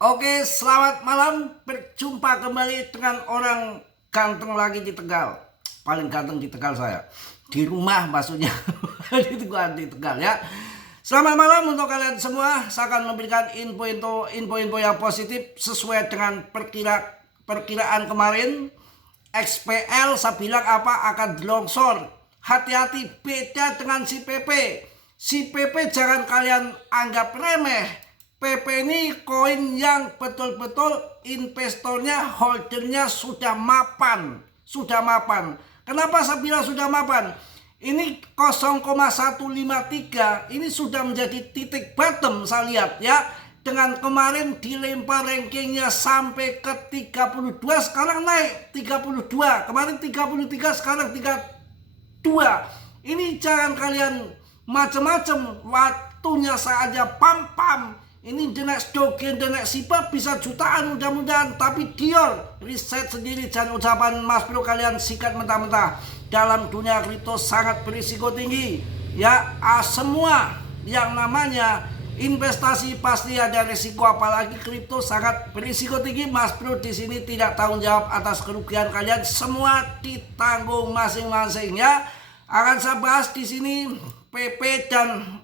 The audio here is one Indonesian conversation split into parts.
Oke, selamat malam. Berjumpa kembali dengan orang ganteng lagi di Tegal. Paling ganteng di Tegal saya. Di rumah maksudnya. Di Tegal ya. Selamat malam untuk kalian semua. Saya akan memberikan info-info yang positif sesuai dengan perkiraan kemarin. XPL saya bilang apa akan longsor. Hati-hati, beda dengan si PP. Si PP jangan kalian anggap remeh. PP ini koin yang betul-betul investornya, holdernya sudah mapan. Kenapa saya bilang sudah mapan? Ini 0,153 ini sudah menjadi titik bottom saya lihat ya. Dengan kemarin dilempar rankingnya sampai ke 32, sekarang naik 32. Kemarin 33, sekarang 32. Ini jangan kalian macam-macam, waktunya saja pam-pam. Ini the next dogen, the next sipa bisa jutaan mudah-mudahan. Tapi Dior, riset sendiri, jangan ucapan Mas Bro kalian sikat mentah-mentah. Dalam dunia kripto sangat berisiko tinggi. Ya, semua yang namanya investasi pasti ada risiko, apalagi kripto sangat berisiko tinggi. Mas Bro di sini tidak tanggung jawab atas kerugian kalian, semua ditanggung masing-masing ya. Akan saya bahas di sini PP dan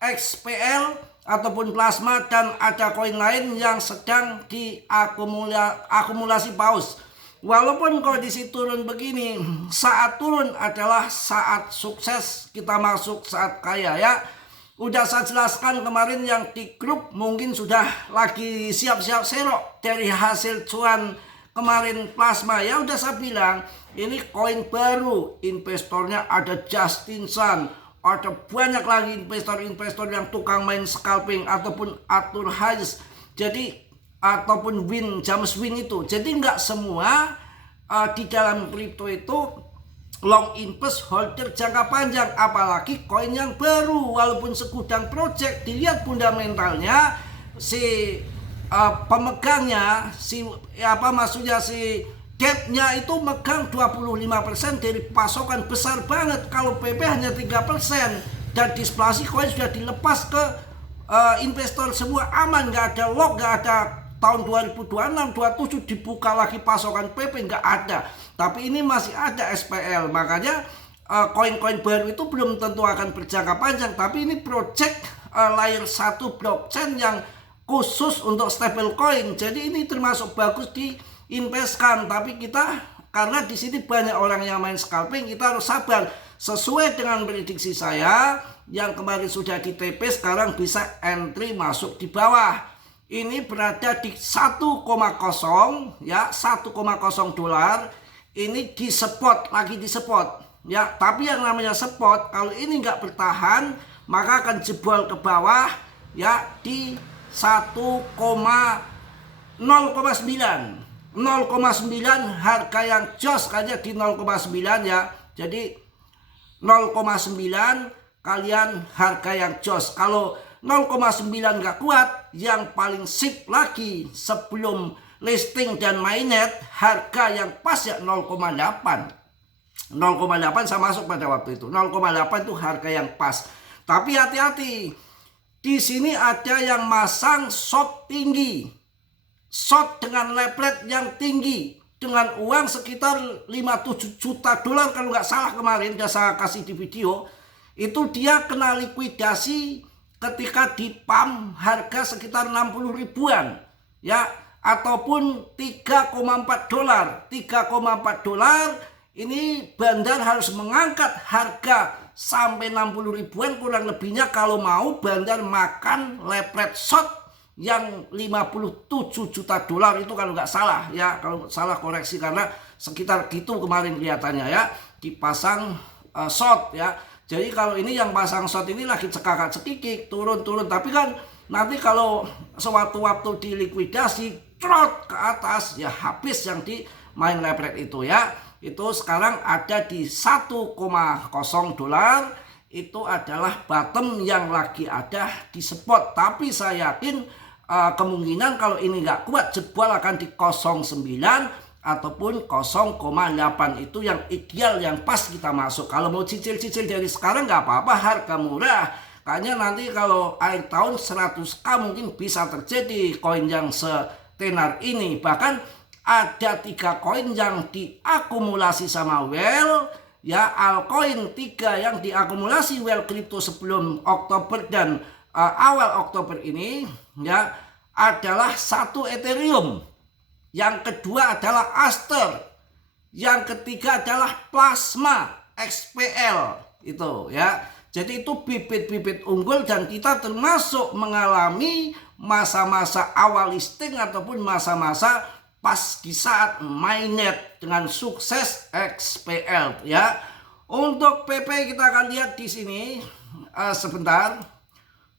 XPL ataupun plasma, dan ada koin lain yang sedang diakumulasi paus. Walaupun kondisi turun begini, saat turun adalah saat sukses, kita masuk saat kaya ya. Udah saya jelaskan kemarin yang di grup, mungkin sudah lagi siap-siap serok dari hasil cuan kemarin plasma ya. Udah saya bilang ini koin baru, investornya ada Justin Sun, ada banyak lagi investor-investor yang tukang main scalping ataupun Arthur Hayes, jadi ataupun James Win itu. Jadi nggak semua di dalam kripto itu long invest, holder jangka panjang, apalagi koin yang baru. Walaupun segudang project, dilihat fundamentalnya si pemegangnya, si debtnya itu megang 25% dari pasokan, besar banget. Kalau PP hanya 3%, dan displasi koin sudah dilepas ke investor semua, aman, nggak ada lock, nggak ada tahun 2026, 27 dibuka lagi pasokan PP, nggak ada. Tapi ini masih ada SPL, makanya koin-koin baru itu belum tentu akan berjangka panjang. Tapi ini project layer 1 blockchain yang khusus untuk stable coin, jadi ini termasuk bagus di investkan. Tapi kita, karena di sini banyak orang yang main scalping, kita harus sabar. Sesuai dengan prediksi saya yang kemarin sudah di TP, sekarang bisa entry masuk di bawah. Ini berada di 1,0 ya, 1,0 dolar. Ini di spot, lagi di spot ya. Tapi yang namanya spot, kalau ini nggak bertahan, maka akan jebol ke bawah ya di 0,9 harga yang jos aja di 0,9 ya. Jadi 0,9 kalian harga yang jos. Kalau 0,9 nggak kuat, yang paling sip lagi sebelum listing dan mainnet, harga yang pas ya 0,8. 0,8 saya masuk pada waktu itu. 0,8 itu harga yang pas. Tapi hati-hati, di sini ada yang masang short tinggi. Short dengan leverage yang tinggi, dengan uang sekitar 5-7 juta dolar kalau nggak salah, kemarin udah saya kasih di video. Itu dia kena likuidasi ketika di pump harga sekitar 60 ribuan ya, ataupun 3,4 dolar. 3,4 dolar ini bandar harus mengangkat harga sampai 60 ribuan kurang lebihnya kalau mau bandar makan leverage short yang 57 juta dolar itu kalau nggak salah ya. Kalau salah koreksi, karena sekitar gitu kemarin kelihatannya ya, dipasang short ya. Jadi kalau ini yang pasang short ini lagi cekakak-cekikik, turun-turun. Tapi kan nanti kalau sewaktu-waktu dilikuidasi trot ke atas ya, habis yang di main leverage itu ya. Itu sekarang ada di 1,0 dolar. Itu adalah bottom yang lagi ada di spot. Tapi saya yakin kemungkinan kalau ini nggak kuat, jebol akan di 0,9 ataupun 0,8. Itu yang ideal, yang pas kita masuk. Kalau mau cicil-cicil dari sekarang nggak apa-apa, harga murah. Kayaknya nanti kalau akhir tahun 100K mungkin bisa terjadi koin yang setenar ini. Bahkan ada 3 koin yang diakumulasi sama Well, ya, altcoin 3 yang diakumulasi Well Crypto sebelum Oktober dan awal Oktober ini, ya, adalah 1 Ethereum, yang kedua adalah Aster, yang ketiga adalah Plasma XPL itu, ya. Jadi itu bibit-bibit unggul dan kita termasuk mengalami masa-masa awal listing ataupun masa-masa pas di saat mainnet dengan sukses XPL, ya. Untuk PP kita akan lihat di sini sebentar.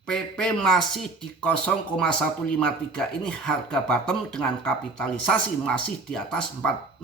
PP masih di 0,153, ini harga bottom dengan kapitalisasi masih di atas 64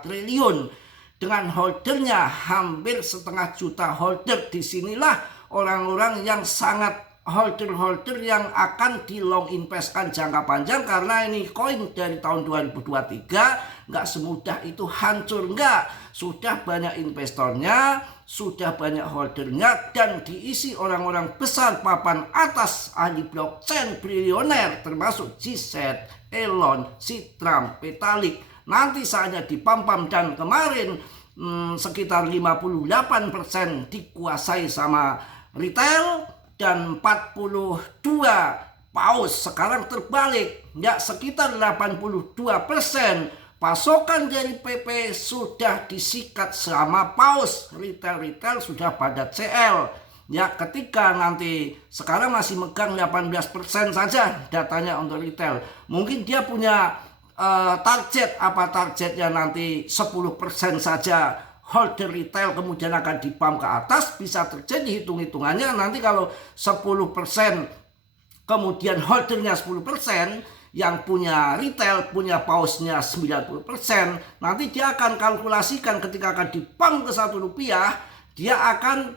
triliun. Dengan holdernya hampir 1,5 juta holder. Disinilah orang-orang yang sangat holder yang akan di long investkan jangka panjang, karena ini koin dari tahun 2023 nggak semudah itu hancur, nggak. Sudah banyak investornya, sudah banyak holdernya, dan diisi orang-orang besar papan atas ahli blockchain triliuner termasuk GZ, Elon, Citram, Vitalik. Nanti saatnya dipampam, dan kemarin sekitar 58% dikuasai sama retail dan 42 paus. Sekarang terbalik, ya, sekitar 82% pasokan dari PP sudah disikat sama paus. Retail sudah pada CL. Ya, ketika nanti sekarang masih megang 18% saja datanya untuk retail. Mungkin dia punya target, apa targetnya nanti 10% saja holder retail kemudian akan dipump ke atas. Bisa terjadi hitung-hitungannya nanti kalau 10% kemudian holdernya 10%, yang punya retail punya pausnya 90%, nanti dia akan kalkulasikan ketika akan dipump ke Rp1, dia akan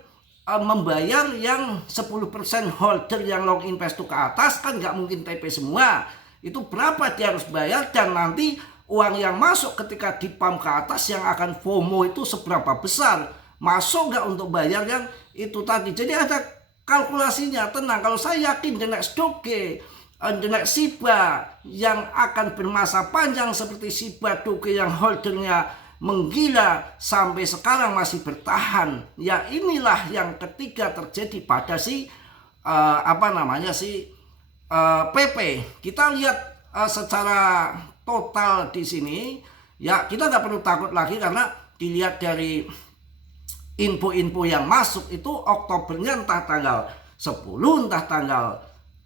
membayar yang 10% holder yang long invest ke atas. Kan nggak mungkin TP semua, itu berapa dia harus bayar, dan nanti uang yang masuk ketika dipump ke atas yang akan FOMO itu seberapa besar, masuk nggak untuk bayar yang itu tadi. Jadi ada kalkulasinya. Tenang, kalau saya yakin the next Doge, the next Shiba yang akan bermasa panjang seperti Shiba Doge yang holdernya menggila sampai sekarang masih bertahan, ya inilah yang ketiga terjadi pada PP. Kita lihat secara total di sini, ya kita nggak perlu takut lagi, karena dilihat dari info-info yang masuk itu Oktobernya entah tanggal 10, entah tanggal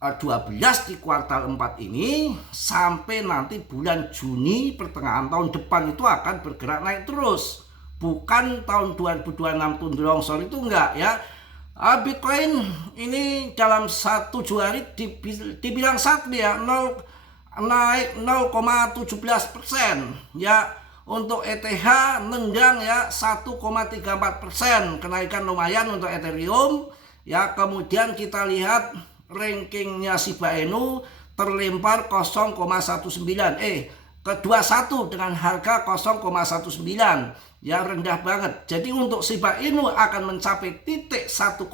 12 di kuartal 4 ini, sampai nanti bulan Juni pertengahan tahun depan itu akan bergerak naik terus. Bukan tahun 2026 longsor itu enggak, ya. Bitcoin ini dalam 1 hari dibilang satria naik 0,17%, ya. Untuk ETH nenggang, ya, 1,34%, kenaikan lumayan untuk Ethereum, ya. Kemudian kita lihat rankingnya Shiba Inu terlempar 0,19 ke 21 dengan harga 0,19, ya rendah banget. Jadi untuk Shiba Inu akan mencapai titik 1,3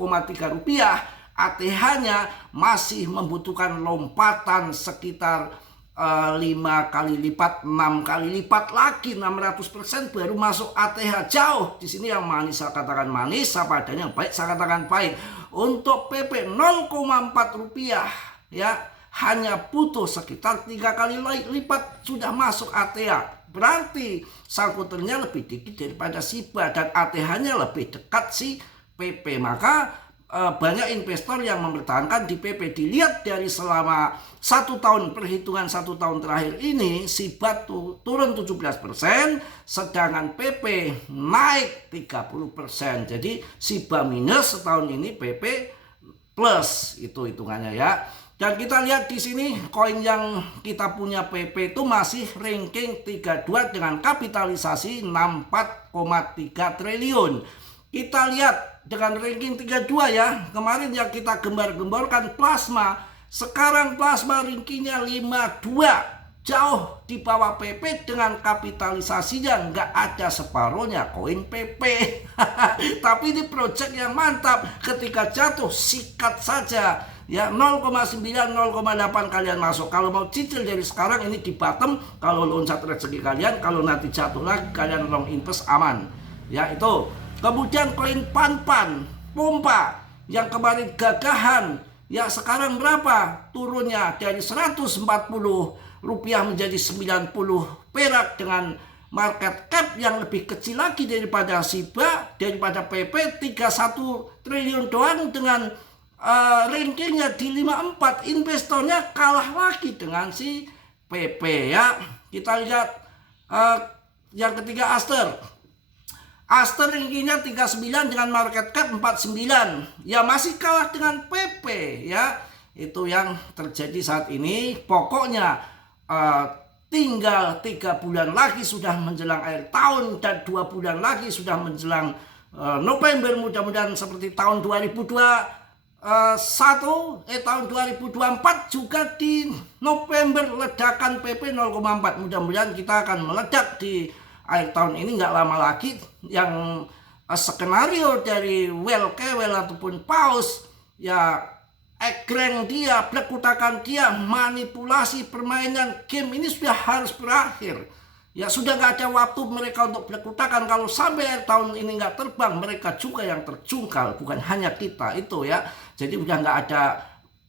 rupiah, ATH-nya masih membutuhkan lompatan sekitar 5 kali lipat, 6 kali lipat lagi, 600% baru masuk ATH. Jauh di sini. Yang manis saya katakan manis, apa adanya, baik saya katakan baik. Untuk PP 0,4 rupiah, ya, hanya butuh sekitar 3 kali lipat sudah masuk ATH. Berarti sangkuternya lebih dikit daripada Shiba, dan ATH-nya lebih dekat si PP. Maka banyak investor yang mempertahankan di PP. Dilihat dari selama 1 tahun, perhitungan 1 tahun terakhir ini, Shiba turun 17%, sedangkan PP naik 30%. Jadi Shiba minus setahun ini, PP plus, itu hitungannya, ya. Dan kita lihat di sini koin yang kita punya PP itu masih ranking 32 dengan kapitalisasi 64,3 triliun. Kita lihat dengan ranking 32, ya. Kemarin yang kita gembar-gemborkan Plasma, sekarang Plasma rankingnya 52, jauh di bawah PP dengan kapitalisasinya nggak ada separohnya koin PP. Tapi ini project yang mantap, ketika jatuh sikat saja ya, 0,9 0,8 kalian masuk. Kalau mau cicil dari sekarang ini di bottom, kalau loncat rezeki kalian, kalau nanti jatuh lagi kalian long invest aman ya. Itu kemudian koin Panpan pompa yang kemarin gagahan ya, sekarang berapa turunnya dari 140 rupiah menjadi 90 perak dengan market cap yang lebih kecil lagi daripada SIBA, daripada PP 31 triliun doang, dengan rankingnya di 54. Investornya kalah lagi dengan si PP ya. Kita lihat yang ketiga Aster rankingnya 39 dengan market cap 49 ya, masih kalah dengan PP ya. Itu yang terjadi saat ini. Pokoknya tinggal 3 bulan lagi sudah menjelang akhir tahun, dan 2 bulan lagi sudah menjelang November. Mudah-mudahan seperti tahun 2021 2024 juga di November ledakan PP 0,4. Mudah-mudahan kita akan meledak di akhir tahun ini, nggak lama lagi. Yang skenario dari Well Kewel ataupun Paus ya, egreng dia, blekutakan dia, manipulasi permainan game ini sudah harus berakhir ya. Sudah nggak ada waktu mereka untuk blekutakan. Kalau sampai akhir tahun ini nggak terbang, mereka juga yang terjungkal, bukan hanya kita itu ya. Jadi udah nggak ada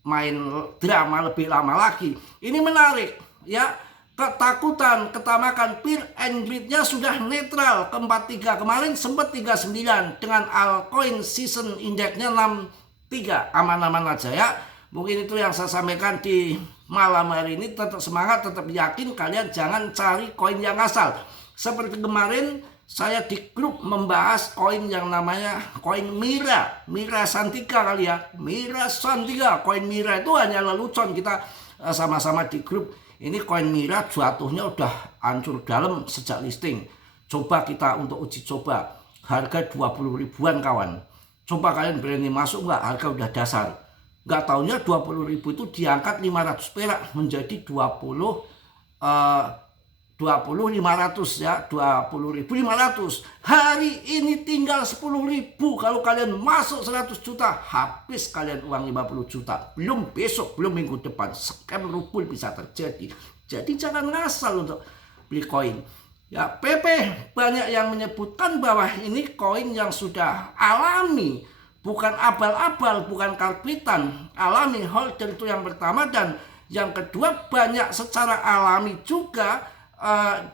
main drama lebih lama lagi. Ini menarik ya. Ketakutan, ketamakan peer and greed-nya sudah netral ke 43. Kemarin sempat 39 dengan altcoin season index-nya 63. Aman-aman aja ya. Mungkin itu yang saya sampaikan di malam hari ini. Tetap semangat, tetap yakin, kalian jangan cari koin yang asal. Seperti kemarin saya di grup membahas koin yang namanya koin Mira Santika kali ya. Mira Santika, koin Mira itu hanya lelucon, kita sama-sama di grup. Ini koin Mira jatuhnya udah hancur dalam sejak listing. Coba kita untuk uji coba, harga 20 ribuan kawan. Coba kalian berani masuk nggak? Harga udah dasar. Nggak taunya 20 ribu itu diangkat 500 perak menjadi 20.500 ya, 20.500. Hari ini tinggal 10.000. Kalau kalian masuk 100 juta, habis kalian uang 50 juta. Belum besok, belum minggu depan. Scam rupul bisa terjadi. Jadi jangan ngasal untuk beli koin. Ya, PP banyak yang menyebutkan bahwa ini koin yang sudah alami, bukan abal-abal, bukan karbitan. Alami holder itu yang pertama, dan yang kedua banyak secara alami juga.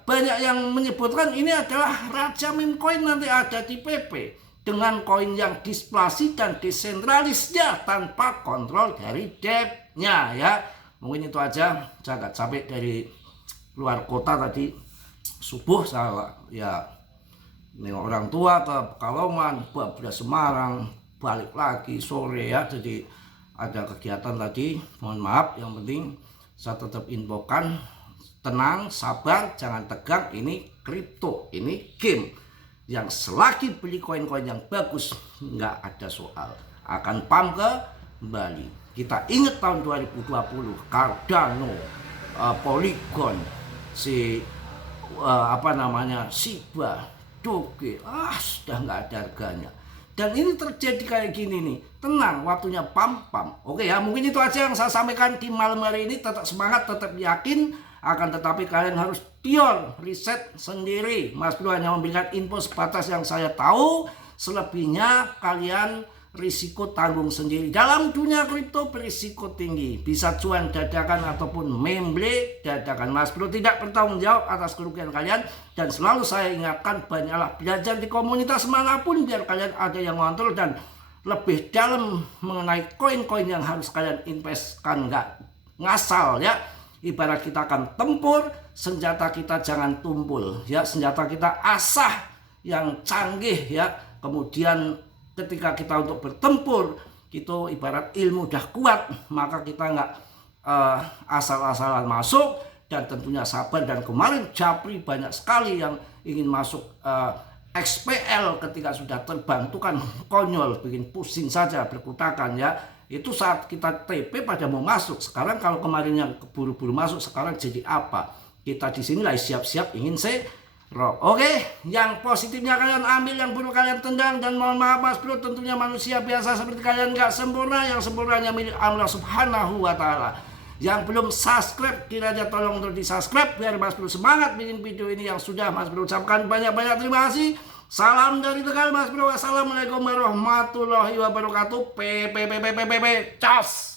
Banyak yang menyebutkan ini adalah raja meme coin nanti ada di PP dengan koin yang displasi dan desentralisnya tanpa kontrol dari debt-nya ya. Mungkin itu aja. Saya agak capek dari luar kota tadi subuh, saya ya nengok orang tua ke Pekalongan, Babda Semarang, balik lagi sore ya. Jadi ada kegiatan tadi, mohon maaf. Yang penting saya tetap infokan, tenang, sabar, jangan tegang. Ini kripto, ini game yang selagi beli koin-koin yang bagus nggak ada soal akan pump kembali. Kita ingat tahun 2020 Cardano, Polygon, SIBA, Doge, sudah nggak ada harganya. Dan ini terjadi kayak gini nih, tenang, waktunya pump. Oke ya, mungkin itu aja yang saya sampaikan di malam hari ini. Tetap semangat, tetap yakin. Akan tetapi kalian harus pure riset sendiri. Mas Bro hanya memberikan info sebatas yang saya tahu. Selebihnya kalian risiko tanggung sendiri. Dalam dunia kripto berisiko tinggi. Bisa cuan dadakan ataupun memble dadakan. Mas Bro tidak bertanggung jawab atas kerugian kalian. Dan selalu saya ingatkan, banyaklah belajar di komunitas manapun biar kalian ada yang ngontrol dan lebih dalam mengenai koin-koin yang harus kalian investkan. Nggak ngasal ya. Ibarat kita akan tempur, senjata kita jangan tumpul ya, senjata kita asah yang canggih ya. Kemudian ketika kita untuk bertempur, itu ibarat ilmu udah kuat, maka kita nggak asal-asalan masuk, dan tentunya sabar. Dan kemarin Japri banyak sekali yang ingin masuk XPL ketika sudah terbang, itu kan konyol, bikin pusing saja, berkutakan ya. Itu saat kita TP pada mau masuk. Sekarang kalau kemarin yang buru-buru masuk, sekarang jadi apa? Kita di sini lah siap-siap ingin rock. Oke, yang positifnya kalian ambil, yang buruk kalian tendang. Dan mohon maaf Mas Bro, tentunya manusia biasa seperti kalian gak sempurna. Yang sempurnanya milik Allah Subhanahu wa Ta'ala. Yang belum subscribe, kiranya tolong untuk di subscribe biar Mas Bro semangat bikin video ini. Yang sudah, Mas Bro ucapkan banyak-banyak terima kasih. Salam dari Tegal Mas Bro. Assalamualaikum warahmatullahi wabarakatuh. Cas.